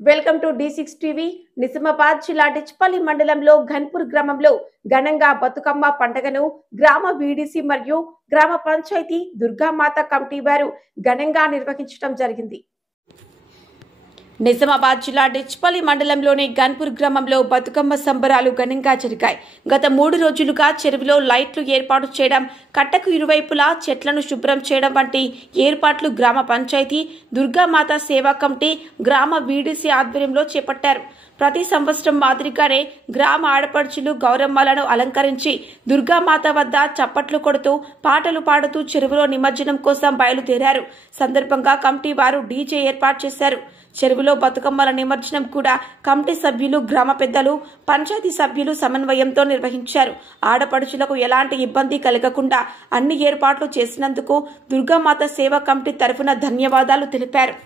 Welcome to D6 TV. Nizamabad జిల్లా డిచ్పల్లి మండలంలో ఘన్పూర్ గ్రామంలో ఘనంగా బతుకమ్మ పండుగను గ్రామ వీడీసీ మరియు గ్రామ పంచాయతీ దుర్గామాత కమిటీ వారు ఘనంగా నిర్వహించడం జరిగింది. నిజామాబాద్ జిల్లా డిచ్పల్లి మండలంలోని ఘన్పూర్ గ్రామంలో బతుకమ్మ సంబరాలు ఘనంగా జరిగాయి. గత 3 రోజులుగా చెరువులో లైట్లు ఏర్పాటు చేయడం, కట్టకు ఇరువైపులా చెట్లను శుభ్రం చేయడం వంటి ఏర్పాట్లు గ్రామ పంచాయతీ దుర్గామాత సేవా కమిటీ గ్రామ వీడీసీ ఆధ్వర్యంలో చేపట్టారు. ప్రతి సంవత్సరం మాదిరిగానే గ్రామ ఆడపడుచులు గౌరమ్మలను అలంకరించి దుర్గామాత వద్ద చప్పట్లు కొడుతూ పాటలు పాడుతూ చెరువులో నిమజ్జనం కోసం బయలుదేరారు. సందర్భంగా కమిటీ వారు డీజే ఏర్పాటు చేశారు. చెరువులో బతుకమ్మల నిమజ్జనం కూడా కమిటీ సభ్యులు, గ్రామ పెద్దలు, పంచాయతీ సభ్యులు సమన్వయంతో నిర్వహించారు. ఆడపడుచులకు ఎలాంటి ఇబ్బంది కలగకుండా అన్ని ఏర్పాట్లు చేసినందుకు దుర్గామాత సేవా కమిటీ తరఫున ధన్యవాదాలు తెలిపారు.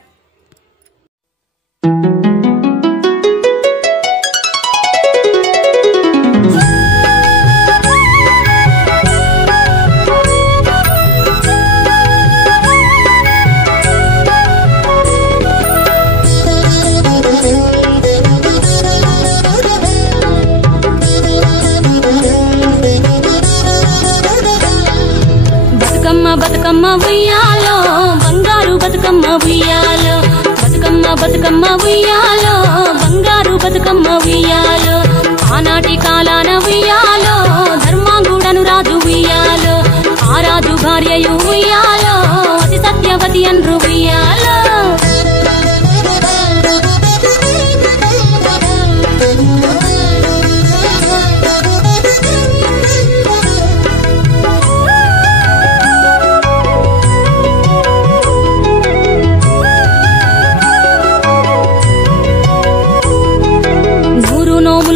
బతుకమ్మ ఉయ్యాలో బంగారు బతుకమ్మ ఉయ్యాలో, బతుకమ్మ బతుకమ్మ ఉయ్యాలో బంగారు బతుకమ్మ ఉయ్యాలో, ఆనాటి కాలాన ఉయ్యాలో ధర్మాంగుడను రాజు ఉయ్యాలో, ఆ రాజు భార్యయు ఉయ్యాలో అతి సత్యవతి అన్రు ఉయ్యాలో.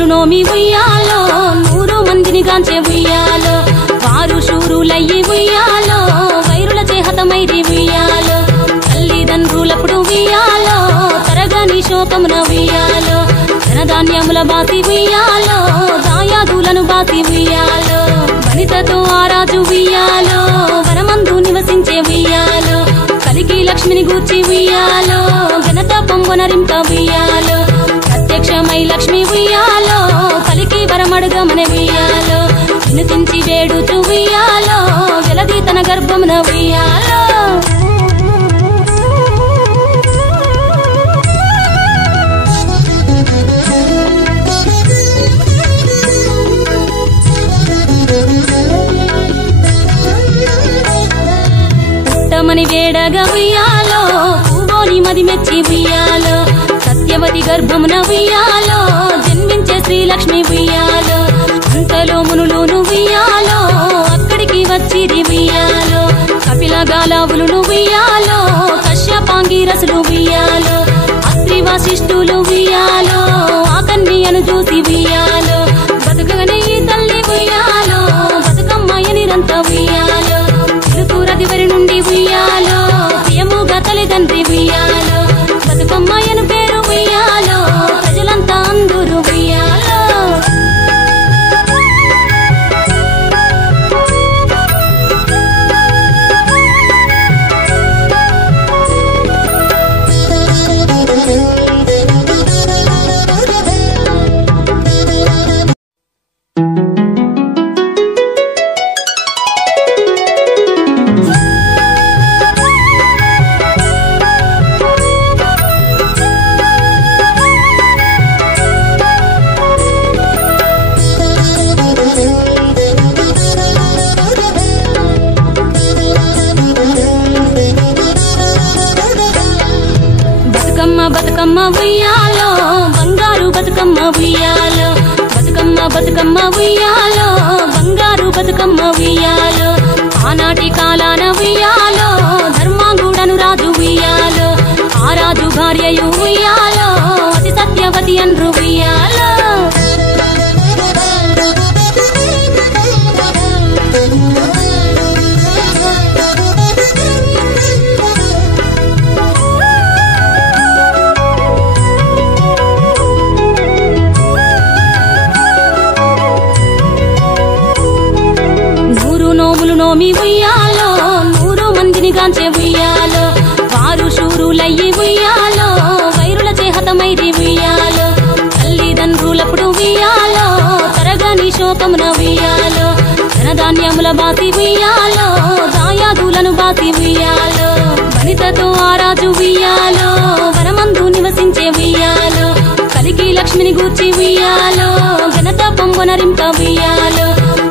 నోమి ఉయ్యాలో 100 మందిని గాంచే ఉయ్యాలో, వారు శూరులయ్యి ఉయ్యాలో వైరుల చేహతమైరి ఉయ్యాలో, తల్లిదండ్రులప్పుడు ఉయ్యాలో తరగని శోకమున ఉయ్యాలో, ధనధాన్యముల బాసి ఉయ్యాలో దాయాదులను బాసి ఉయ్యాలో, వనితతో ఆరాజు ఉయ్యాలో వనమందు నివసించే ఉయ్యాలో, కలికి లక్ష్మిని గూర్చి ఉయ్యాలో ఘనత పొంగొనరింప ఉయ్యాలో, ప్రత్యక్షమై లక్ష్మి ఉయ్యాలో కలికి వరమడుగమన ఉయ్యాలో, వినుతించి వేడుచు ఉయ్యాలో వెలది తన గర్భమున ఉయ్యాలో. పుట్టమని వేడగా ఉయ్యాలో పూవోని మది మెచ్చి ఉయ్యాలో, సత్యవతి గర్భమున ఉయ్యాలో జన్మించే శ్రీలక్ష్మి ఉయ్యాలో, అంతలో మునులును ఉయ్యాలో అక్కడికి వచ్చిరి ఉయ్యాలో, కపిల గాలావులు ఉయ్యాలో కశ్యపాంగిరసులు ఉయ్యాలో, అత్రి వశిష్ఠులు ఉయ్యాలో ఆ కన్యను చూసి ఉయ్యాలో, బతుకగనే ఈ తల్లి ఉయ్యాలో బతుకమ్మయ్యనిరంత ఉయ్యాలో, తిరుతూరదివరి నుండి ఉయ్యాలో ప్రియముగా తల్లిదండ్రి ఉయ్యాలో, బతుకమ్మయ్యను పేరు ఉయ్యాలో ప్రజలంతా అందరూ ఉయ్యాలో. బతుకమ్మ ఉయ్యాలో బంగారు బతుకమ్మ ఉయ్యాలో, బతుకమ్మ బతుకమ్మ ఉయ్యాలో బంగారు బతుకమ్మ ఉయ్యాలో, ఆనాటి కాలాన ఉయ్యాలో ధర్మాంగుడను రాజు ఉయ్యాలో, ఆ రాజు భార్యయు ఉయ్యాలో అతి సత్యవతి అన్రు ఉయ్యాలో. నోమి ఉయ్యాలో 100 మందిని గాంచే ఉయ్యాలో, వారు శూరులయ్యి ఉయ్యాలో వైరుల శోకమున ఉయ్యాలో ధనధాన్యముల బాసి ఉయ్యాలో దాయాదులను బాసి ఉయ్యాలో వనితతో ఆరాజు ఉయ్యాలో వనమందు నివసించే ఉయ్యాలో కలికి లక్ష్మిని గూర్చి ఉయ్యాలో ఘనత పొంగునరింప ఉయ్యాలో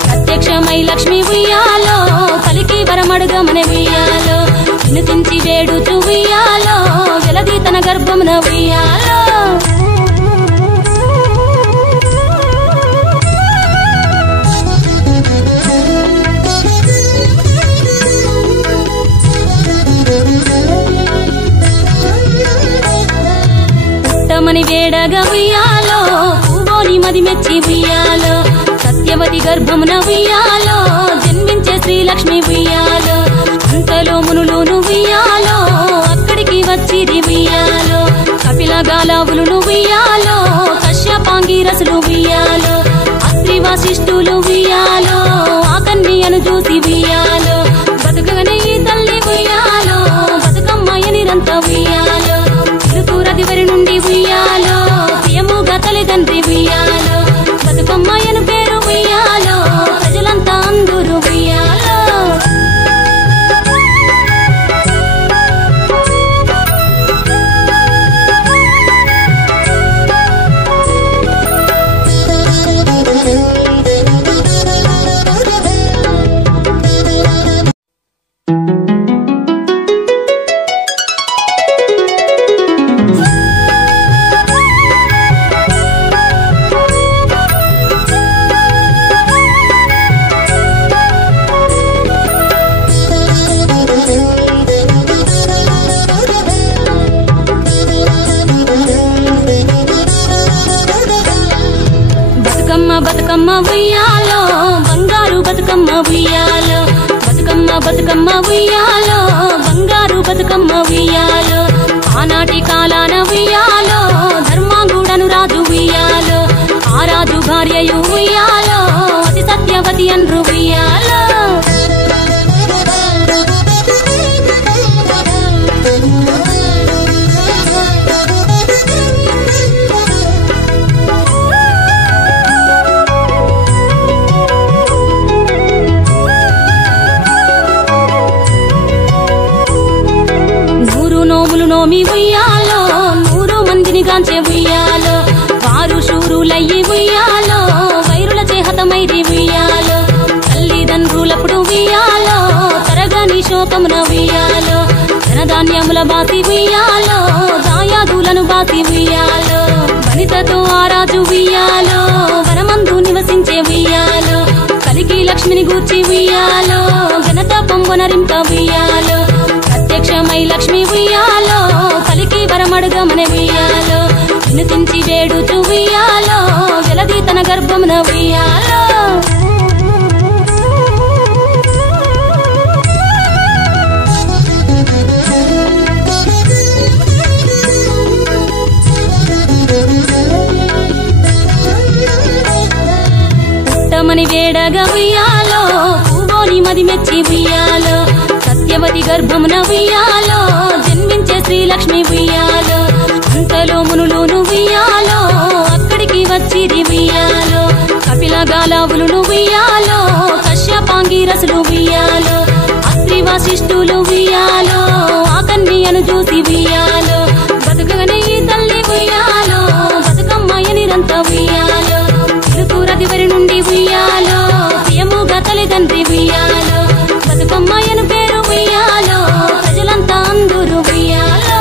ప్రత్యక్షమై లక్ష్మి ఉయ్యాలో కలికి వరమడుగమనే ఉయ్యాలో వినుతించి వేడుచు ఉయ్యాలో వెలది తన గర్భమున ఉయ్యాలో పుట్టమని వేడగా ఉయ్యాలో పూవోని మది మెచ్చి ఉయ్యాలో సత్యవతి గర్భమున ఉయ్యాలో జన్మించే శ్రీలక్ష్మి ఉయ్యాలో అంతలో మునులును ఉయ్యాలో అక్కడికి వచ్చిది ఉయ్యాలో కపిల గాలావులు ఉయ్యాలో కశ్యపాంగిరసులు ఉయ్యాలో అత్రి వశిష్ఠులు ఉయ్యాలో ఆ కన్యను చూసి ఉయ్యాలో బతుకగనే ఈ తల్లి ఉయ్యాలో బతుకమ్మయ్య నిరంత ఉయ్యాలో రదివరి నుండి ఉయ్యాలో ప్రియముగా తల్లిదండ్రి ఉయ్యాలో బతుకమ్మయ్యను పేరు ఉయ్యాలో ప్రజలంతా అందరూ ఉయ్యాలో బతుకమ్మ ఉయ్యాలో బంగారు బతుకమ్మ ఉయ్యాలో బతుకమ్మ బతుకమ్మ ఉయ్యాలో బంగారు బతుకమ్మ ఉయ్యాలో ఆనాటి కాలాన ఉయ్యాలో ధర్మాంగుడను రాజు ఉయ్యాలో ఆ రాజు భార్యయు ఉయ్యాలో అతి సత్యవతి అన్రు ఉయ్యాలో నోమి ఉయ్యాలో 100 మందిని గాంచే ఉయ్యాలో వారు శూరులయ్యి ఉయ్యాలో వైరుల చేహతమైరి ఉయ్యాలో తల్లిదండ్రులప్పుడు ఉయ్యాలో తరగని శోకమున ఉయ్యాలో ధనధాన్యముల బాసి ఉయ్యాలో దాయాదులను బాసి ఉయ్యాలో వనితతో ఆరాజు ఉయ్యాలో వనమందు నివసించే ఉయ్యాలో కలికి లక్ష్మిని గూర్చి ఉయ్యాలో ఘనత పొంగునరింప ఉయ్యాలో ప్రత్యక్షమై లక్ష్మి ఉయ్యాలో కలికి వరమడుగమనే ఉయ్యాలో వినుతించి వేడుచు ఉయ్యాలో వెలది తన గర్భమున ఉయ్యాలో పుట్టమని వేడగా ఉయ్యాలో పూవోని మది మెచ్చి ఉయ్యాలో సత్యవతి గర్భమున ఉయ్యాలో జన్మించే శ్రీలక్ష్మి ఉయ్యాలో అంతలో మునులును ఉయ్యాలో అక్కడికి వచ్చిది ఉయ్యాలో కపిల గాలావులు ఉయ్యాలో కశ్యపాంగిరసులు ఉయ్యాలో అత్రి వశిష్ఠులు ఉయ్యాలో ఆ కన్యను చూసి ఉయ్యాలో బతుకగనే ఈ తల్లి ఉయ్యాలో బతుకమ్మయ్య నిరంత ఉయ్యాలో రదివరి నుండి ఉయ్యాలో ప్రియముగా తల్లిదండ్రి ఉయ్యాలో బతుకమ్మయ్యను పేరు ఉయ్యాలో ప్రజలంతా అందరూ ఉయ్యాలో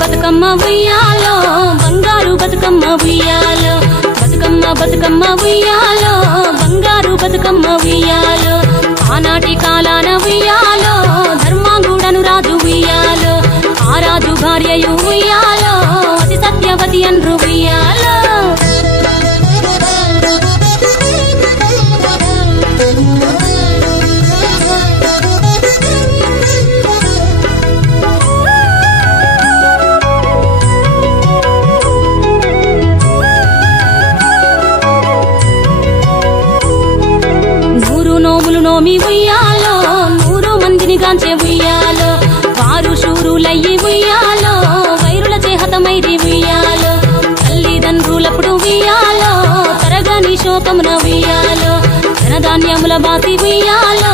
బతుకమ్మ ఉయ్యాలో బంగారు బతుకమ్మ ఉయ్యాలో బతుకమ్మ బతుకమ్మ ఉయ్యాలో బంగారు బతుకమ్మ ఉయ్యాలో ఆనాటి కాలాన ఉయ్యాలో చేయు ఉయ్యాలో అతి సత్యవతి అన్రు ఉయ్యాలో నోమి ఉయ్యాలో 100 మందిని గాంచే ఉయ్యాలో వారు శూరులయ్యి ఉయ్యాలో వైరుల చేహతమైరి ఉయ్యాలో తల్లిదండ్రులప్పుడు ఉయ్యాలో తరగని శోకమున ఉయ్యాలో ధనధాన్యముల బాసి ఉయ్యాలో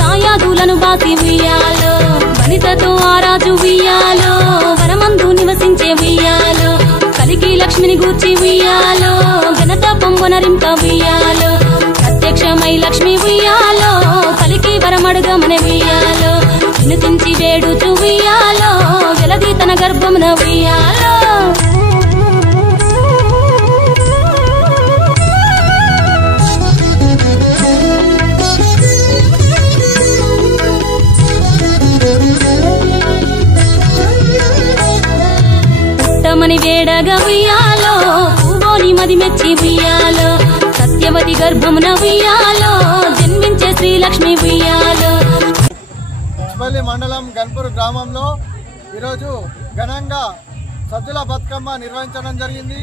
దాయాదులను బాసి ఉయ్యాలో వనితతో ఆరాజు ఉయ్యాలో వనమందు నివసించే ఉయ్యాలో కలికి లక్ష్మిని గూర్చి ఉయ్యాలో ఘనత పొంగొనరింప ఉయ్యాలో ప్రత్యక్షమై లక్ష్మి ఉయ్యాలో కలికి వరమడుగమని ఉయ్యాలో వినుతించి వేడుచు ఉయ్యాలో వెలది తన గర్భమున ఉయ్యాలో పుట్టమని వేడగా ఉయ్యాలో పూవోని మది మెచ్చి ఉయ్యాలో సత్యవతి గర్భమున ఉయ్యాలో జన్మించే శ్రీలక్ష్మి ఉయ్యాలో. ఉచ్పల్లి మండలం గన్పూర్ గ్రామంలో ఈరోజు ఘనంగా సద్దుల బతుకమ్మ నిర్వహించడం జరిగింది.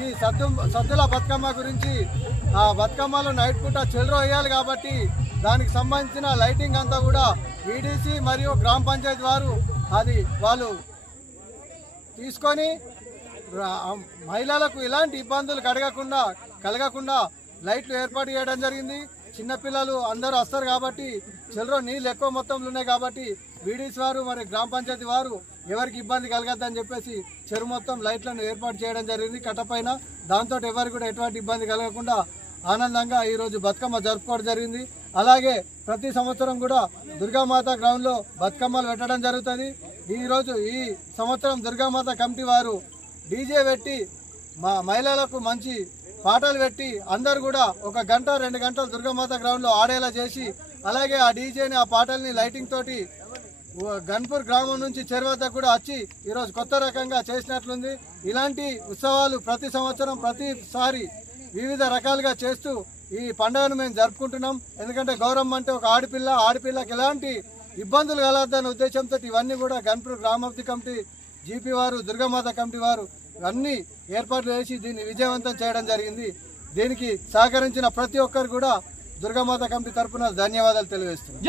ఈ సద్దుల బతుకమ్మ గురించి ఆ బతుకమ్మలో నైట్ పూట చెల్లర వేయాలి కాబట్టి దానికి సంబంధించిన లైటింగ్ అంతా కూడా వీడీసీ మరియు గ్రామ పంచాయతీ వారు వాళ్ళు తీసుకొని మహిళలకు ఎలాంటి ఇబ్బందులు కలగకుండా లైట్లు ఏర్పాటు చేయడం జరిగింది. చిన్నపిల్లలు అందరూ వస్తారు కాబట్టి చెల్లరో నీళ్ళు ఎక్కువ మొత్తంలో ఉన్నాయి కాబట్టి వీడీసీ వారు మరి గ్రామ పంచాయతీ వారు ఎవరికి ఇబ్బంది కలగద్దని చెప్పేసి చెరువు మొత్తం లైట్లను ఏర్పాటు చేయడం జరిగింది కట్టపైన. దాంతో ఎవరికి కూడా ఎటువంటి ఇబ్బంది కలగకుండా ఆనందంగా ఈరోజు బతుకమ్మ జరుపుకోవడం జరిగింది. అలాగే ప్రతి సంవత్సరం కూడా దుర్గామాత గ్రౌండ్లో బతుకమ్మలు పెట్టడం జరుగుతుంది. ఈ సంవత్సరం దుర్గామాత కమిటీ వారు డీజే పెట్టి మహిళలకు మంచి పాటలు పెట్టి అందరు కూడా 1 గంట 2 గంటలు దుర్గామాత గ్రౌండ్లో ఆడేలా చేసి అలాగే ఆ డీజేని ఆ పాటల్ని లైటింగ్ తోటి గన్పూర్ గ్రామం నుంచి చెరువద్ద కూడా వచ్చి ఈరోజు కొత్త రకంగా చేసినట్లుంది. ఇలాంటి ఉత్సవాలు ప్రతి సంవత్సరం ప్రతిసారి వివిధ రకాలుగా చేస్తూ ఈ పండుగను మేము జరుపుకుంటున్నాం. ఎందుకంటే గౌరమ్మ అంటే ఒక ఆడపిల్లకి ఎలాంటి ఇబ్బందులు కలగద్దనే ఉద్దేశంతో ఇవన్నీ కూడా గన్పూర్ గ్రామాభివృద్ధి కమిటీ జీపీ వారు దుర్గామాత కమిటీ వారు అన్ని ఏర్పాట్లు చేసి దీన్ని విజయవంతం చేయడం జరిగింది. దీనికి సహకరించిన ప్రతి ఒక్కరు కూడా దుర్గామాత కమిటీ తరఫున ధన్యవాదాలు తెలియజేస్తున్నాం.